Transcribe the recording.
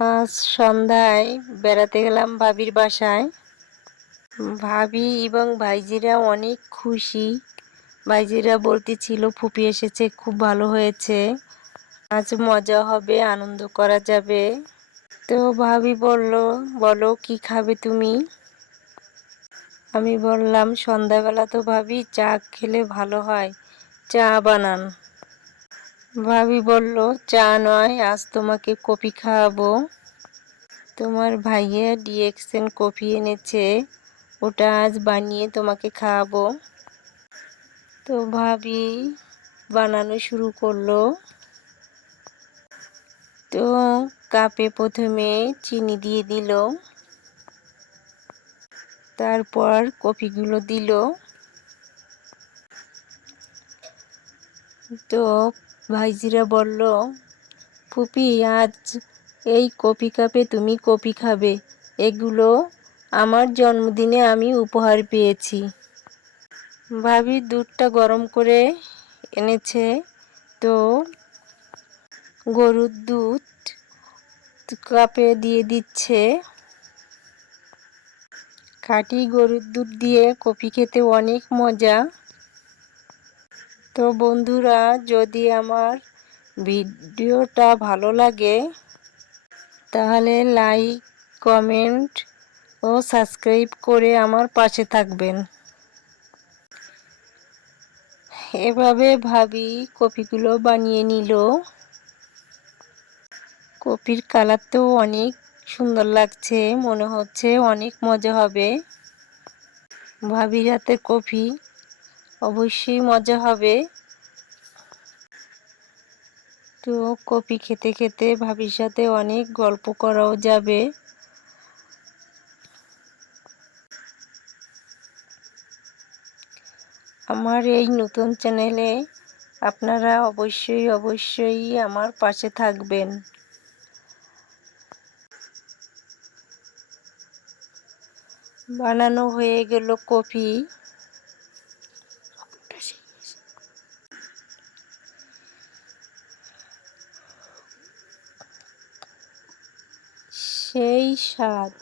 আজ সন্ধ্যায় বেড়াতে গেলাম ভাবির বাসায়। ভাবি এবং ভাইজিরা অনেক খুশি। ভাইজিরা বলতেছিল ফুপি এসেছে, খুব ভালো হয়েছে, আজ মজা হবে, আনন্দ করা যাবে। তো ভাবি বলল, বলো কি খাবে তুমি? আমি বললাম, সন্ধ্যাবেলা তো ভাবি চা খেলে ভালো হয়, চা বানান। ভাবি বলল, চা নয়, আজ তোমাকে কফি খাওয়াবো। তোমার ভাইয়া ডিএক্সএন কফি এনেছে, ওটা আজ বানিয়ে তোমাকে খাওয়াবো। তো ভাবি বানানো শুরু করলো। তো কাপে প্রথমে চিনি দিয়ে দিল, তারপর কফিগুলো দিল। তো ভাইজিরা বলল, ফুপি আজ এই কফি কাপে তুমি কফি খাবে, এগুলো আমার জন্মদিনে আমি উপহার পেয়েছি। ভাবি দুধটা গরম করে এনেছে, তো গরুর দুধ কাপে দিয়ে দিচ্ছে। খাঁটি গরুর দুধ দিয়ে কফি খেতে অনেক মজা। তো বন্ধুরা, যদি আমার ভিডিওটা ভালো লাগে তাহলে লাইক, কমেন্ট ও সাবস্ক্রাইব করে আমার পাশে থাকবেন। এভাবে ভাবি কফিগুলো বানিয়ে নিল। কফির কালার তো অনেক সুন্দর লাগছে, মনে হচ্ছে অনেক মজা হবে। ভাবির হাতের কফি অবশ্যই মজা হবে। তো কফি খেতে খেতে ভাবির সাথে অনেক গল্প করাও যাবে। আমার এই নতুন চ্যানেলে আপনারা অবশ্যই আমার পাশে থাকবেন। বানানো হয়ে গেল কফি। সেই স্বাদ।